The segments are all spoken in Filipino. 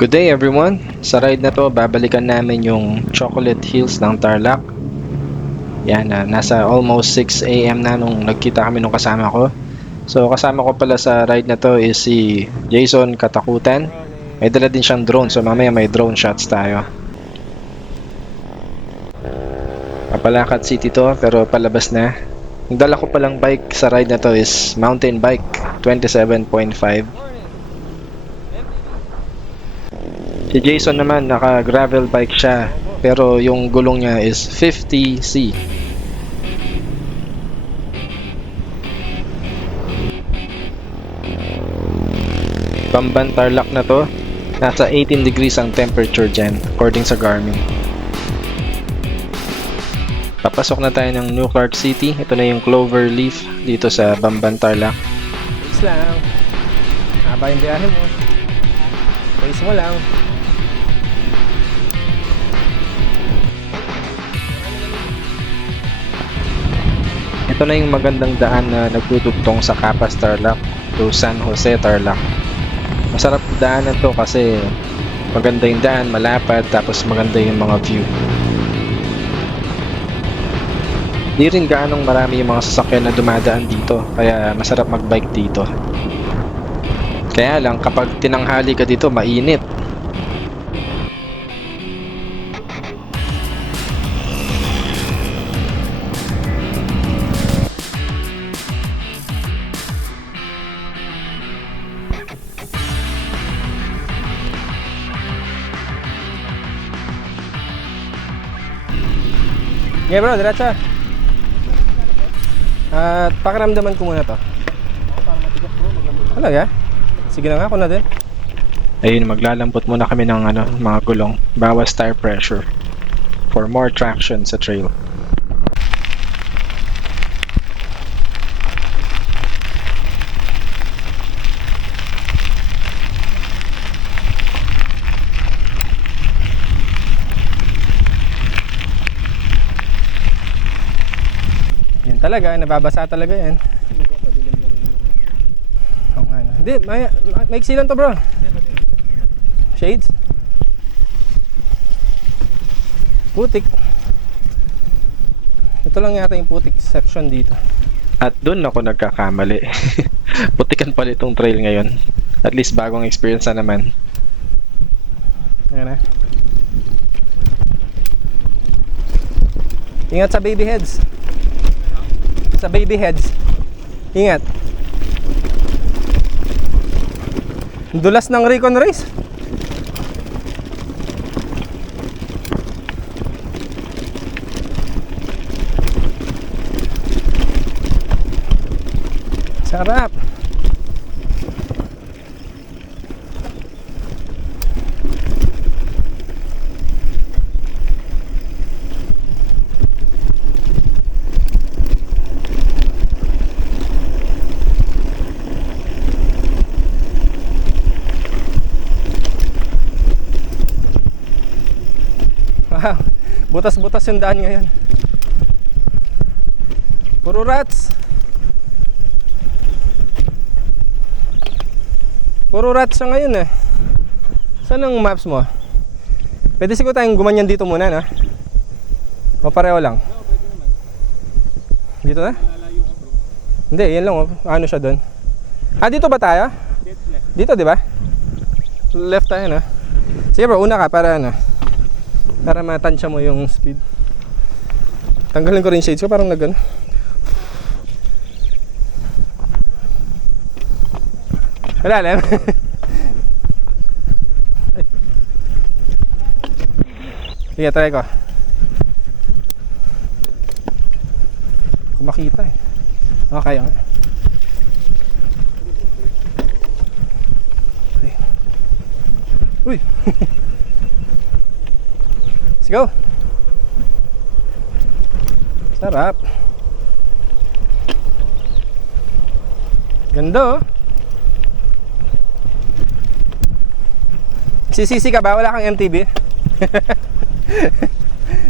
Good day everyone! Sa ride na to, babalikan namin yung Chocolate Hills ng Tarlac. Yan, nasa almost 6 AM na nung nagkita kami nung kasama ko. So kasama ko pala sa ride na to is si Jason Katakutan. May dala din siyang drone, so mamaya may drone shots tayo. Papalakat City to, pero palabas na. Yung dala ko palang bike sa ride na to is mountain bike 27.5. Si Jason naman naka gravel bike siya, pero yung gulong niya is 50C. Bamban Tarlac na to. Nasa 18 degrees ang temperature dyan according sa Garmin. Papasok na tayo ng New Clark City. Ito na yung Cloverleaf dito sa Bamban Tarlac. Pace lang. Haba yung biyahe mo. Pace mo lang. Ito na yung magandang daan na nagtutugtong sa Capas Tarlac to San Jose Tarlac. Masarap daanan to kasi maganda yung daan, malapad, tapos maganda yung mga view. Di rin gaanong marami yung mga sasakyan na dumadaan dito, kaya masarap magbike dito. Kaya lang kapag tinanghali ka dito, mainit. Okay bro, diretso. At pakiramdaman ko muna to. Talaga? Sige na nga, ako na din. Ayun, maglalampot muna kami ng mga gulong. Bawas tire pressure for more traction sa trail. Talaga, nababasa talaga yan. Oo nga no. Hindi, maiksi lang to bro. Shades. Putik. Ito lang yata yung putik section dito. At doon ako nagkakamali. Putikan pala itong trail ngayon. At least bagong experience na naman. Ayan na. Ingat sa baby heads. Sa baby heads. Ingat. Dulas ng recon race. Sarap. Wow, butas-butas yung daan ngayon. Puro rats. Puro rats siya ngayon eh. Saan ang maps mo? Pwede siguro tayong gumanyan dito muna na. O pareho lang. Dito na? Hindi, yan lang oh. Ano siya doon? Ah, dito ba tayo? Dito, di ba? Left tayo na. Sige bro, una ka para para matansya mo yung speed. Tanggalin ko rin shades ko, parang nagano. Wala lang. Sige, try ko. Kung makita eh. Okay, okay. Uy. Let's go. Sarap. Ganda oh. Sisisi ka ba? Wala kang MTB?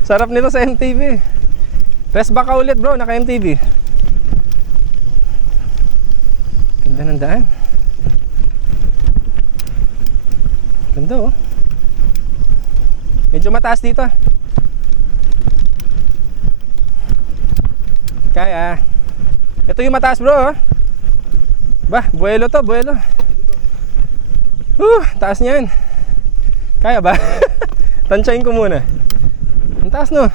Sarap nito sa MTB. Rest back ka ulit bro, naka MTB. Ganda ng daan. Ganda. Ganda oh. Medyo mataas dito. Kaya. Ito yung mataas bro oh. Bah, buwelo to, buwelo. Taas niyan. Kaya ba? Tansyahin ko muna. Ang taas no.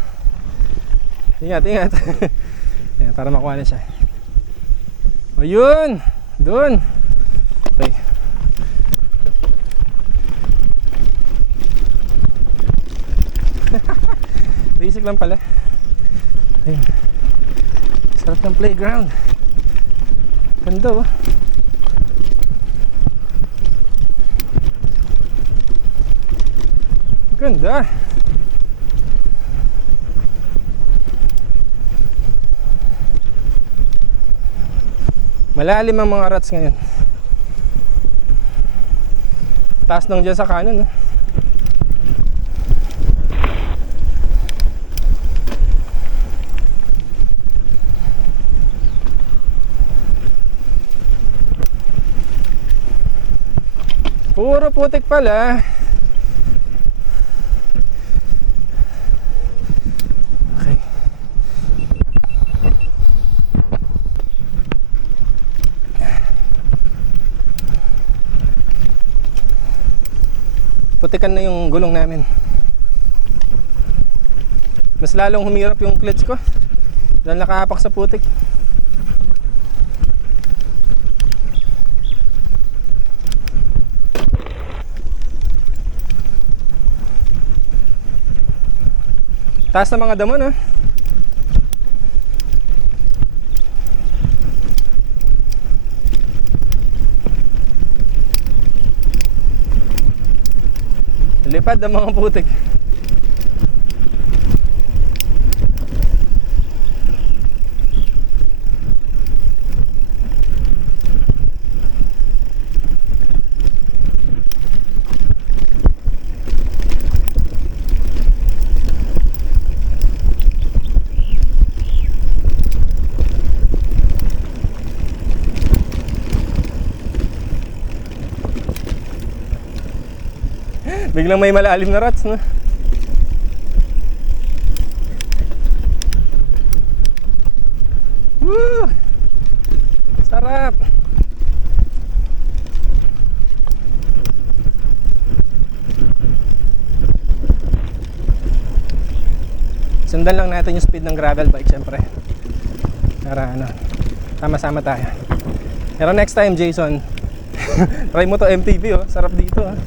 Ingat, ingat. Yan, para makuha na siya. Ayun. Doon. Okay. Basic lang pala. Ayun. Sarap ng playground. Ganda oh. Ganda. Malalim ang mga rats ngayon. Taas nang dyan sa kanan no? Puro putik pala. Okay. Putikan na yung gulong namin. Mas lalong humirap yung clutch ko dahil nakahapak sa putik. Taas na mga damo no? Lipad ang mga putik. Biglang may malalim na rats, no? Woo! Sarap! Sundan lang natin yung speed ng gravel bike, syempre. Para ano, sama-sama tayo. Pero next time, Jason, try mo to MTB, oh. Sarap dito, oh.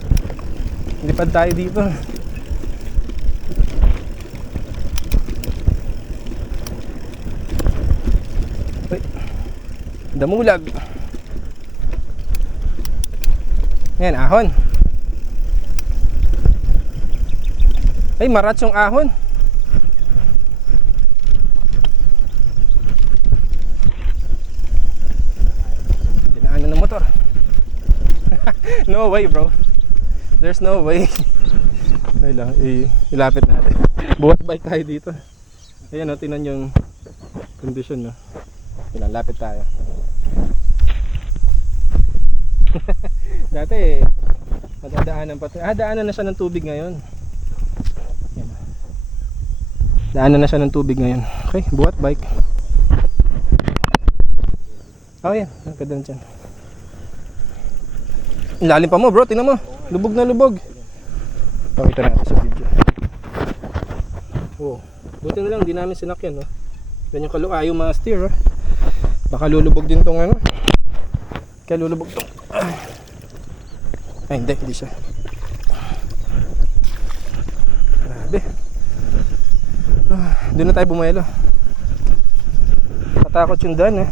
Lipad tayo dito. Uy, damulag. Yan, ahon. Ay, marats yung ahon. Dinaanan ng motor. No way bro. There's no way. Ay lang, ilapit natin. Buhat bike tayo dito. Ayan o, tingnan yung condition no. Lapit tayo. Dati madadaanan pa ito. Daanan na siya ng tubig ngayon. Ayan. Daanan na siya ng tubig ngayon. Okay, buhat bike. Oh yan, nagkadaan dyan. Lalim pa mo bro, tingnan mo. Lubog na lubog. Pakita natin sa video. Oh, buti na lang di namin sinakyan, no. Ganyan kaluayo mga steer, oh. Baka lulubog din tong ano. Kaya lulubog tong. Ay, hindi siya. Grabe. Doon na tayo bumuelo. Patakot yung daan, eh.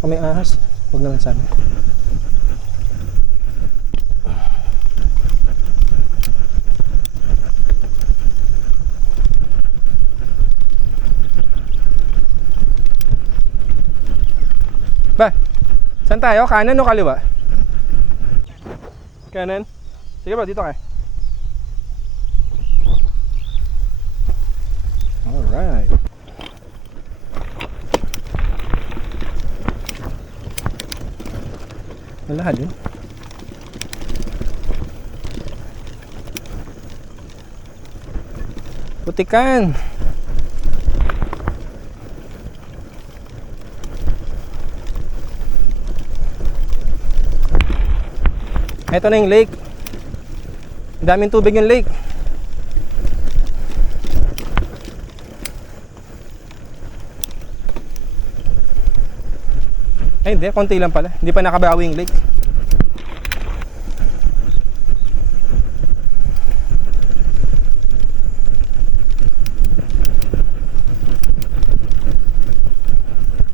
Kung may ahas, huwag naman sana. Ba, saan tayo? Kanan o kaliwa? Kanan? Sige bro, dito ka. Alright. Malalim. Putikan. Ito na yung lake. Ang daming tubig yung lake. Ay hindi, konti lang pala. Hindi pa nakabawi yung lake.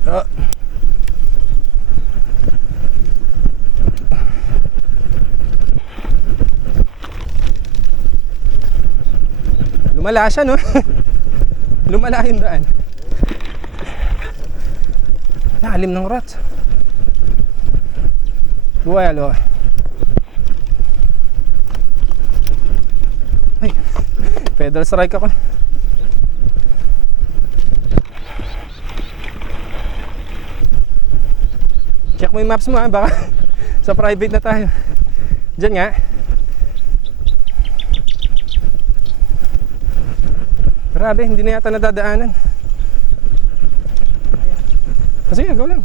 Oh. Lumala siya, no? Lumala yung daan. Lalim ng rat. Buhay, alo. Ay, pedal strike ako. Check mo yung maps mo, ha? Baka sa private na tayo. Diyan nga. Grabe, hindi na yata nadadaanan. Kasi go lang.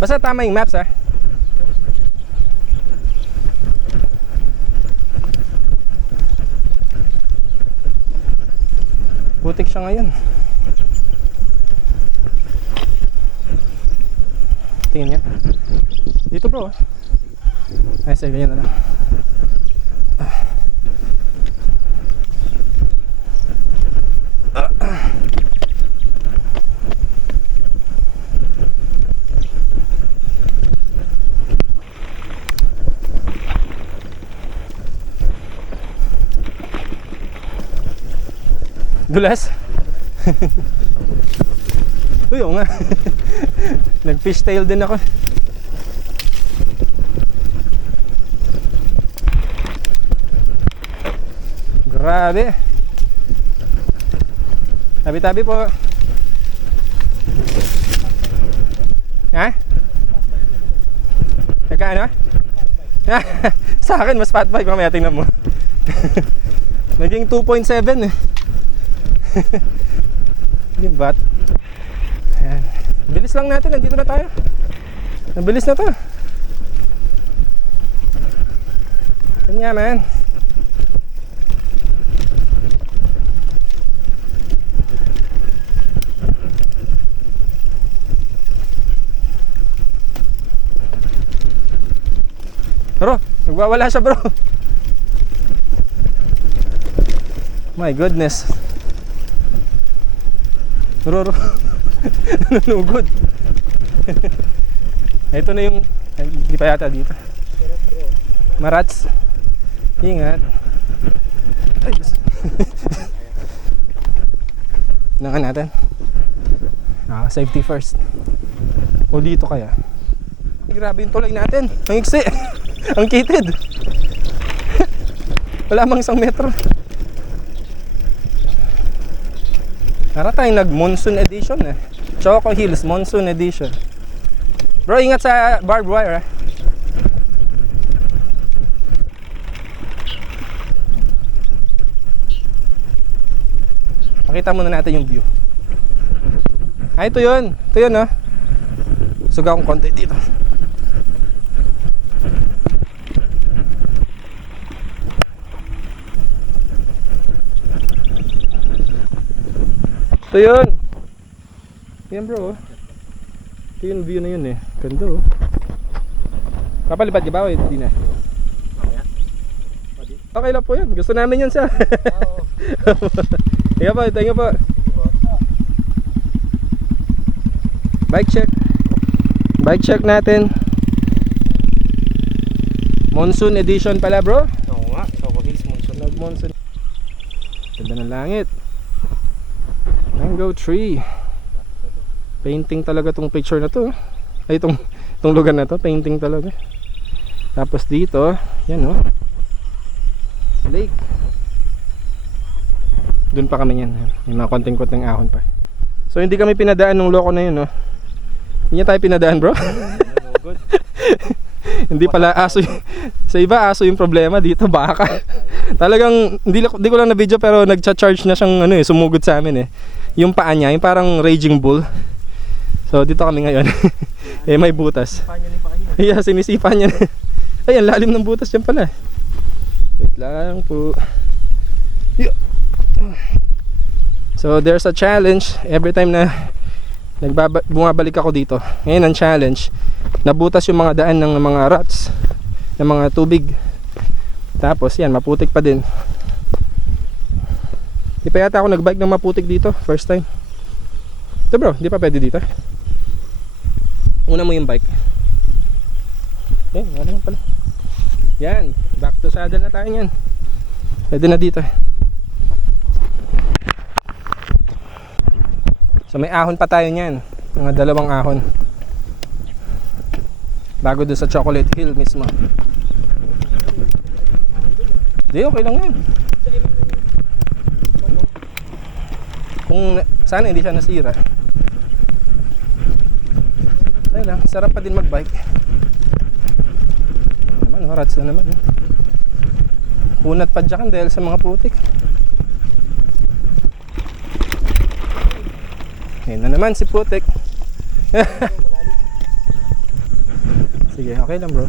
Basta tama yung maps, ha. Putik siya ngayon. Tingin niya. Dito bro. Ay, sige, ganyan na lang. Dulas? Uy, oo nga. Nag-fishtail din ako. Grabe. Tabi-tabi po. Ha? Nagkaano? Sa akin, mas fat bike. Mamaya tingnan mo. Naging 2.7 eh. Yung bat. Ayan. Bilis lang natin, nandito na tayo. Nabilis na to. Kanya man. Bro, nagwawala siya bro. My goodness. Bro. Nanunugod. Ito na yung hindi pa yata dito. Marats. Ingat. Ay, nangan natin. Safety first. O dito kaya. Grabe yung tulay natin. Ang iksi. Ang kitid. Wala mang 1 metro. Para tayong nag-monsoon edition eh. Choco Hills Monsoon Edition. Bro, ingat sa barbed wire, Pakita muna natin yung view. Ito yun. Ito yun, no? Suga akong konti dito. Ito yun. Yan bro. Ito yung view na yun eh. Ganda oh. Papalipad ka ba o hindi na? Okay lang po yan. Gusto namin yan siya. Thank you po. Bike check. Bike check natin. Monsoon edition pala bro. Oo nga. Choco Hills Monsoon. Nag-monsoon. Ganda ng langit. Mango tree. Painting talaga tong picture na to. Ay itong lugar na to, painting talaga. Tapos dito, yan oh. Lake. Doon pa kami yan. May mga konting-konting ahon pa. So hindi kami pinadaan ng loko na yun, no. Hindi niya tayo pinadaan, bro. Good. Hindi pala aso. Sa iba aso yung problema, dito baka. Talagang hindi ko lang na video pero nagcha-charge na siyang ano eh, sumugod sa amin eh. Yung paa niya, yung parang raging bull. So dito kami ngayon. Eh may butas. Yeah, sinisipa niya. Ay, ang lalim ng butas diyan pala. Wait lang po. Yeah. So there's a challenge every time na bumabalik ako dito. Ngayon ang challenge, nabutas yung mga daan ng mga ruts, ng mga tubig. Tapos yan, maputik pa din. Di pa yata ako nagbike ng maputik dito, first time. Ito bro, di pa pwede dito. Una mo yung bike. Eh, wala naman pala. Yan, back to saddle na tayo yan. Pwede na dito. So may ahon pa tayo niyan, mga 2 ahon bago doon sa Chocolate Hill mismo. Di, okay lang yan. Kung sana hindi siya nasira. Ay lang, sarap pa din magbike. Naman, rats na naman. Punat pa dyan dahil sa mga putik. Yan na naman si putik. Sige, okay lang bro.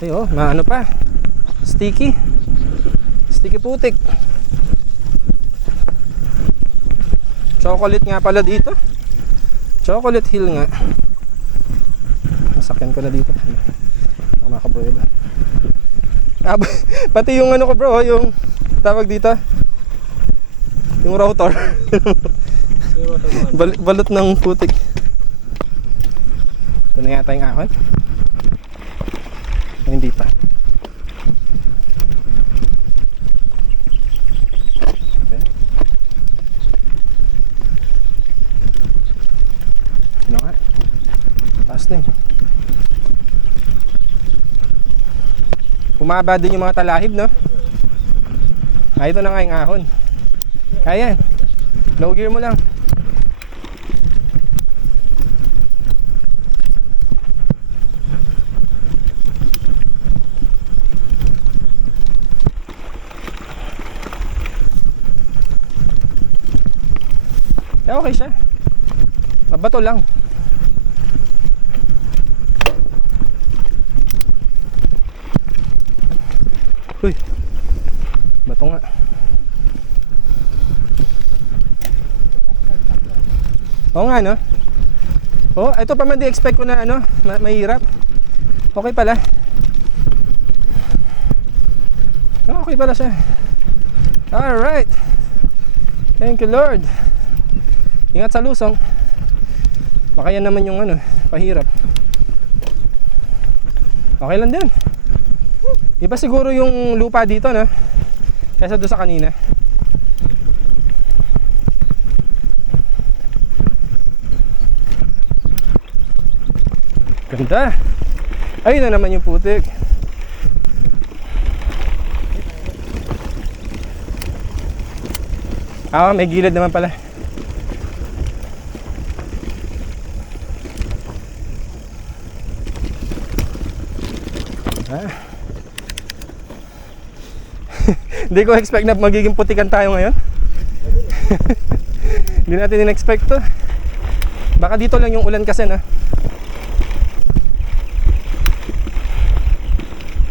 Ay oh, maano pa. Sticky. Sticky putik. Chocolate nga pala dito. Chocolate Hill nga. Nasakyan ko na dito. Makabuelo. Pati yung ano ko bro, yung tawag dito. Yung router. Balot ng putik. Ito na yata yung ahon. O, hindi pa. Okay. Ano nga? Taas na eh. Pumaba din yung mga talahib, no? Ah, ito na nga yung ahon. Kaya, low gear mo lang. Eh, okay siya. Mabato lang. Uy, bato nga. Oo nga no. Oh, ito pa man di expect ko na ano, mahirap. Okay pala. Oh, okay pala siya. All right. Thank you Lord. Ingat sa lusong. Baka yan naman yung ano, pahirap. Okay lang din. Iba siguro yung lupa dito no, kaysa doon sa kanina. Ganda. Ayun na naman yung putik. Ah, may gilid naman pala. Ah. Hindi ko expect na magiging putikan tayo ngayon. Hindi natin in-expect to. Baka dito lang yung ulan kasi na.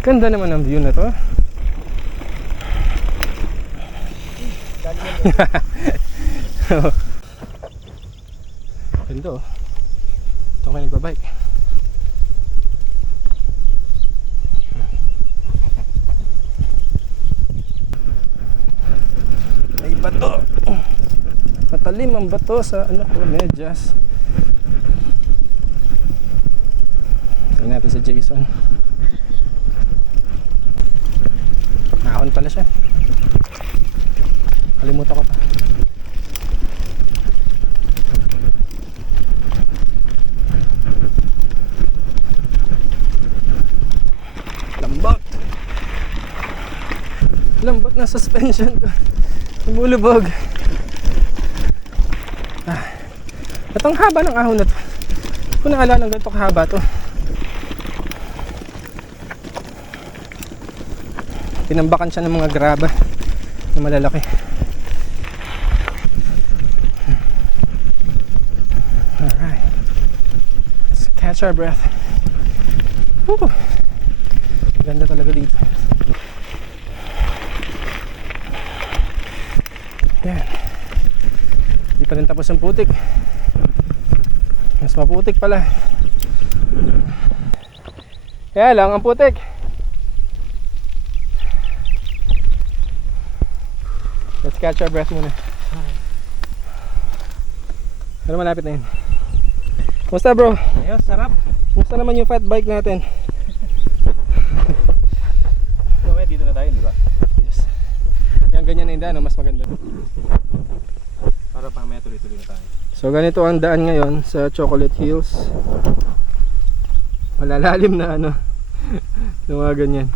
Ganda naman ang view na to. Ganda oh. Ito may nagbabike. May bato. Matalim ang bato sa ano ko, medyas. Tingnan natin sa Jason. Ahon pala siya. Kalimutan ko pa. Lambot. Lambot na suspension ko. Lumulubog. At ang haba ng ahon na to. Kung naalala ng ganito kahaba to. tinambakan siya ng mga graba na malalaki. Alright, let's catch our breath. Woo! Ganda talaga dito. Yan. Hindi pa rin tapos ang putik. Mas maputik pala. Kaya lang ang putik. Let's catch our breath muna. Pero malapit na yun. Kumusta bro? Ayos, sarap. Kumusta naman yung fat bike natin? Okay, dito na tayo, di ba? Yes. Yan ganyan na yung daan, no? Mas maganda. Para pang may tuloy-tuloy na tayo. So ganito ang daan ngayon sa Chocolate Hills. Malalalim na ano. Yung mga ganyan.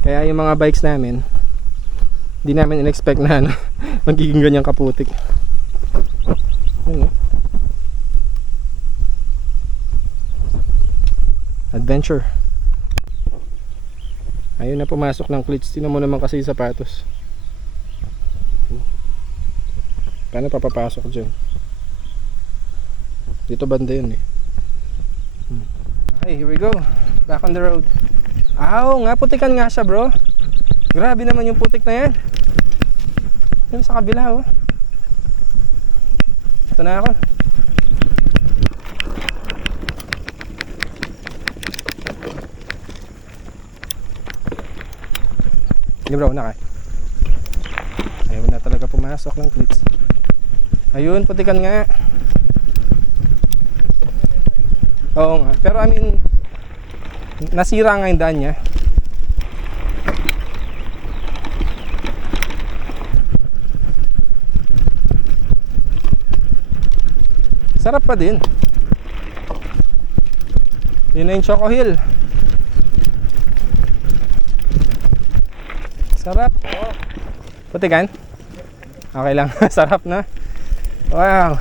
Kaya yung mga bikes namin, hindi namin in-expect na ano, magiging ganyan kaputik. Yun, no? Adventure. Ayun na pumasok ng cleats. Tingnan mo naman kasi yung sapatos. Paano papapasok dyan? Dito banda yun eh. Okay, here we go. Back on the road. Aw, nga putikan nga siya bro. Grabe naman yung putik na yan. Yun sa kabila oh. Ito na ako. Sige bro, una ka. Ayaw na talaga pumasok ng cleats. Ayun, putikan nga. Oo nga, pero I mean nasira nga yung daan niya. Sarap pa din. Yun na yung Choco Hill. Sarap. Putikan? Okay lang. Sarap na. Wow.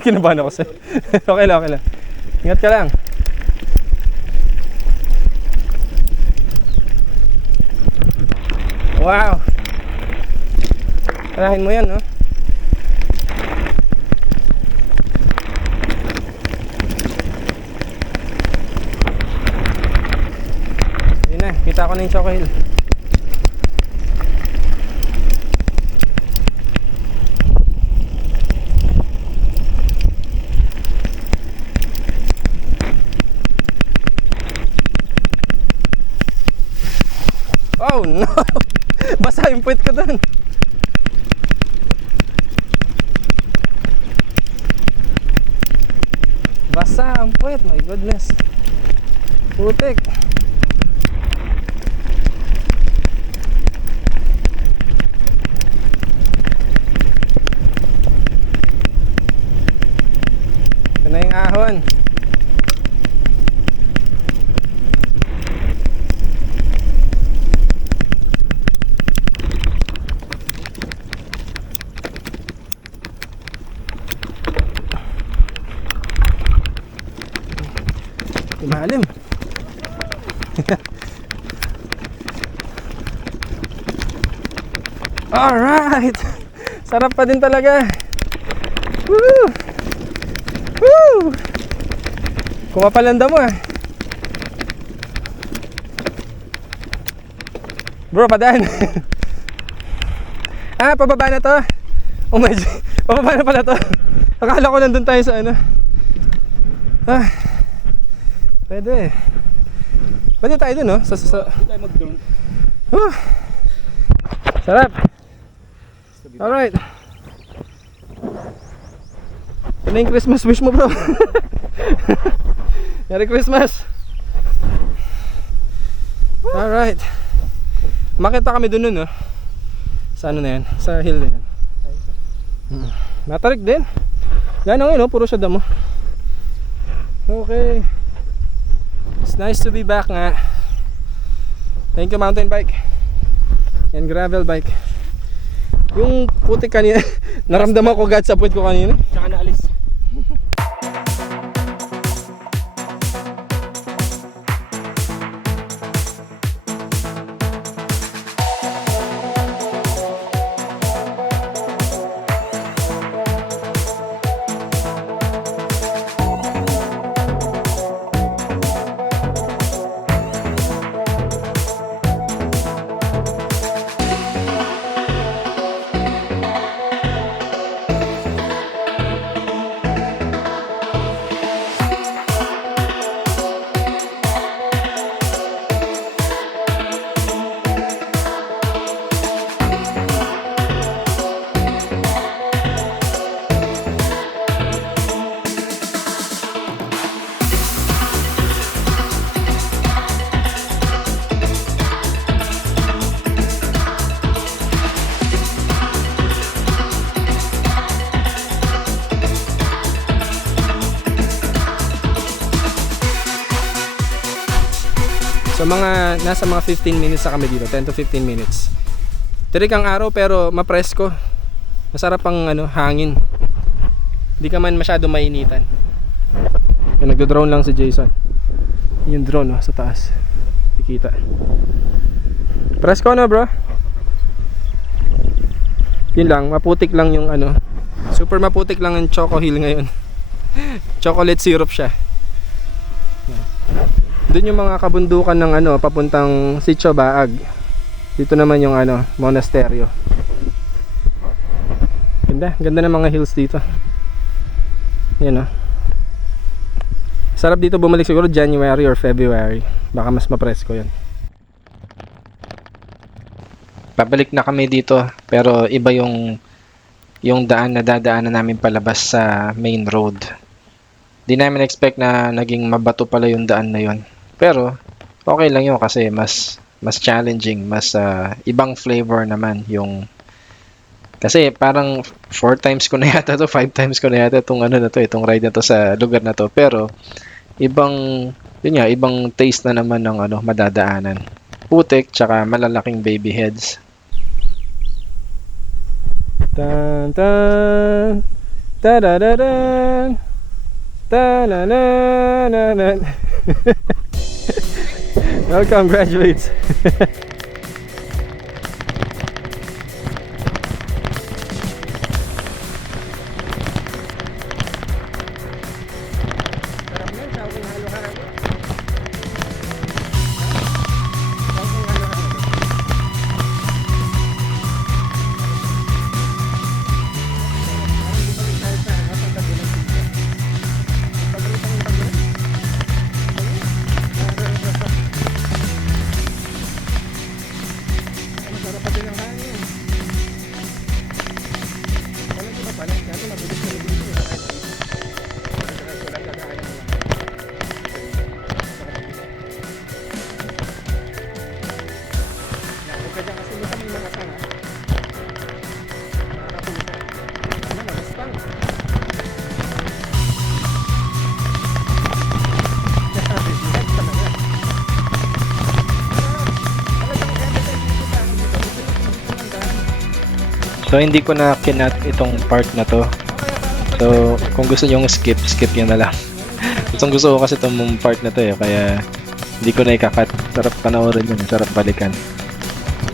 Kinabahan ako sa'yo. Okay lang, okay lang. Ingat ka lang. Wow. Kalahin mo yan, no? Yun na, kita ko na yung Choco Hill. Oh no! Basa yung puwet ko dun. Basa ang puwet, my goodness. Putik. Ito na yung ahon. Malalim. Alright. Sarap pa din talaga. Woo! Woo! Kumapalanda mo ah. Bro, padaan. Ah, pababa na to. Oh my God. Pababa na pala to. Akala ko nandun tayo sa ano. Ah. Pwede. Pwede tayo dun, no? Hindi tayo mag-drone. Sarap. Alright. Ito na yung Christmas wish mo, bro. Merry Christmas. Alright. Makita kami dun nun, no? Sa ano na yan? Sa hill na yan. Matarik din. Yan ang yun, no? Puro siya damo. Okay. It's nice to be back nga. Thank you mountain bike. Yan gravel bike. Yung putik kanina, naramdaman ko agad sa puwit ko kanina. Tsaka naalis. So nasa mga 15 minutes na kami dito, 10 to 15 minutes. Tirik ang araw pero mapresko. Masarap ang hangin. Hindi ka man masyado mainitan. Nagdo-drone lang si Jason. Yung drone sa taas. Kikita. Presko na bro. Yun lang, maputik lang yung super maputik lang ang Choco Hill ngayon. Chocolate syrup siya. Doon yung mga kabundukan ng papuntang Sitio Baag. Dito naman yung monasteryo. Ganda ng mga hills dito. Yan Sarap dito bumalik siguro January or February. Baka mas mapresko yan. Pabalik na kami dito, pero iba yung daan na dadaanan namin palabas sa main road. Di namin expect na naging mabato pala yung daan na yun. Pero okay lang yun kasi mas challenging, mas ibang flavor naman yung, kasi parang 4 times ko na yata to, 5 times ko na yata itong itong ride na to sa lugar na to, pero ibang taste na naman ng madadaanan. Putik tsaka malalaking baby heads. Tan tan ta da da dan ta na na na na. Welcome graduates. So hindi ko na kinat itong part na to. So kung gusto nyo skip nyo na lang. Gusto ko kasi itong part na to kaya hindi ko na ikakat. Sarap panoorin yun, sarap balikan.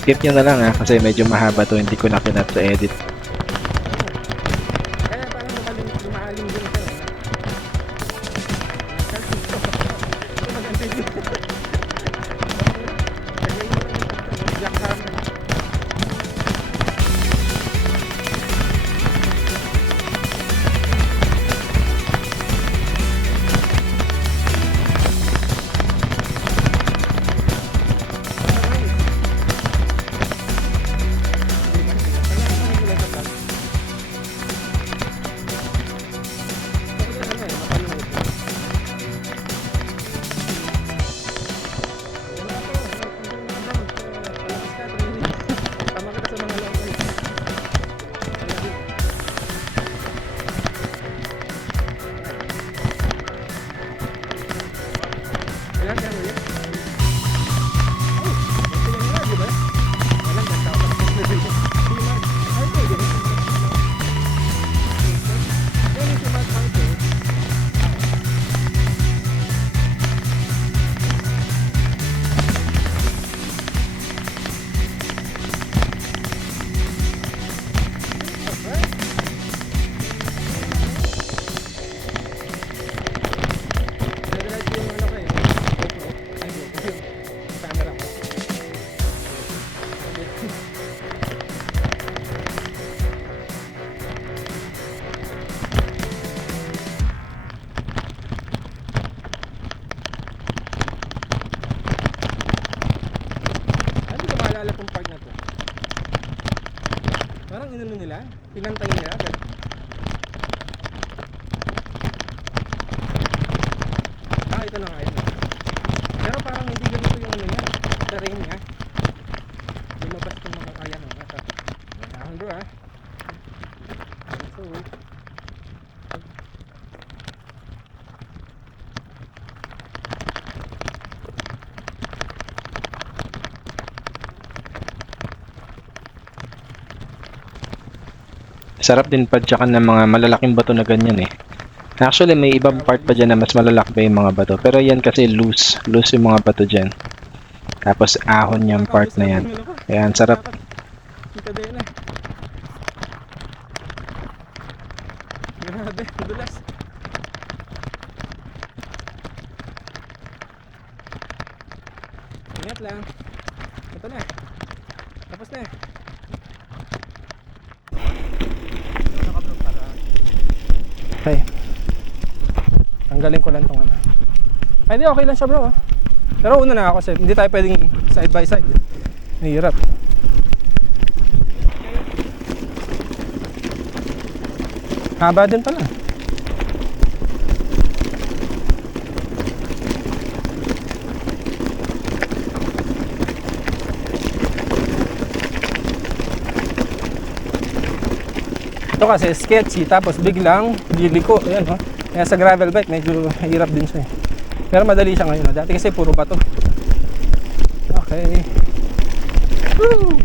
Skip nyo na lang kasi medyo mahaba to, hindi ko na kinat to edit. Pinantay niya agad. Ito na nga ito. Pero parang hindi ganito yung ano niya, terrain niya. Lumabas itong mga kaya ng ata. Ayan bro ha. So, Sarap din padyakan ng mga malalaking bato na ganyan eh. Actually, may ibang part pa dyan na mas malalaki pa yung mga bato. Pero yan kasi loose. Loose yung mga bato dyan. Tapos ahon yung part na yan. Ayan, sarap. kita din eh. Grabe, dulas. Ingat lang. Ito na. Tapos na. Okay. Tanggalin ko lang tong ano. Ay, di okay lang siya bro. Pero una na ako kasi hindi tayo pwedeng side by side. Mahirap. Haba din pala. Ito kasi sketchy tapos biglang liliko. Ayan oh. Kaya sa gravel bike medyo hirap din siya eh. Pero madali siya ngayon. Dati kasi puro bato. Okay. Woo!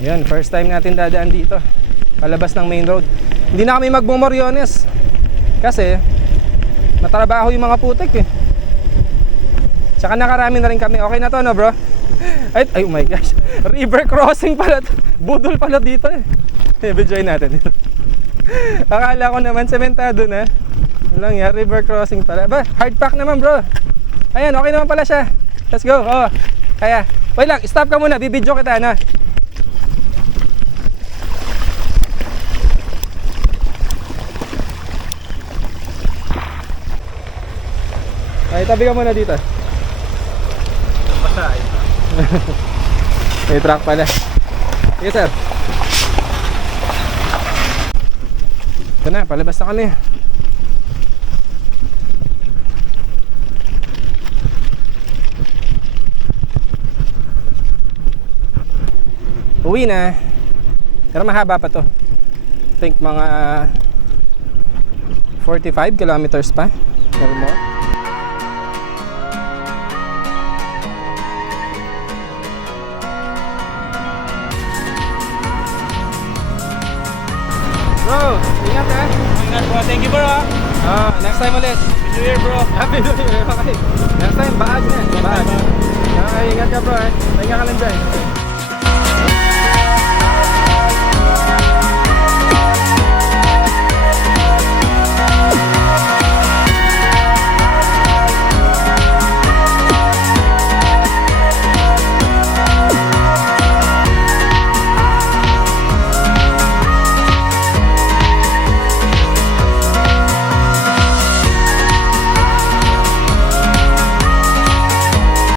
Ayan, first time natin dadaan dito. Palabas ng main road. Hindi na kami magmumoryones. Kasi matrabaho yung mga putik eh. Tsaka nakarami na rin kami. Okay na to no bro? Ay oh my gosh. River crossing pala. Budol pala dito eh. Enjoy natin. Akala ko naman sementado na. Walang ya, river crossing pala. Ba, hard pack naman bro. Ayan, okay naman pala siya. Let's go. Oh. Kaya, wait lang, stop ka muna. Bibidyo kita na. Ay, tabi ka muna dito. Pasay. May truck pala. Sige sir. Ito na, palabas na kami. Uwi na. Pero mahaba pa to. I think mga 45 kilometers pa or more. Bro, ingat ha. Ingat bro, thank you bro. Next time ulit. Happy New Year bro. Happy New Year. Okay. Next time, baag na. Baag. Okay, ingat ka bro ha. Pahinga ka lang dyan.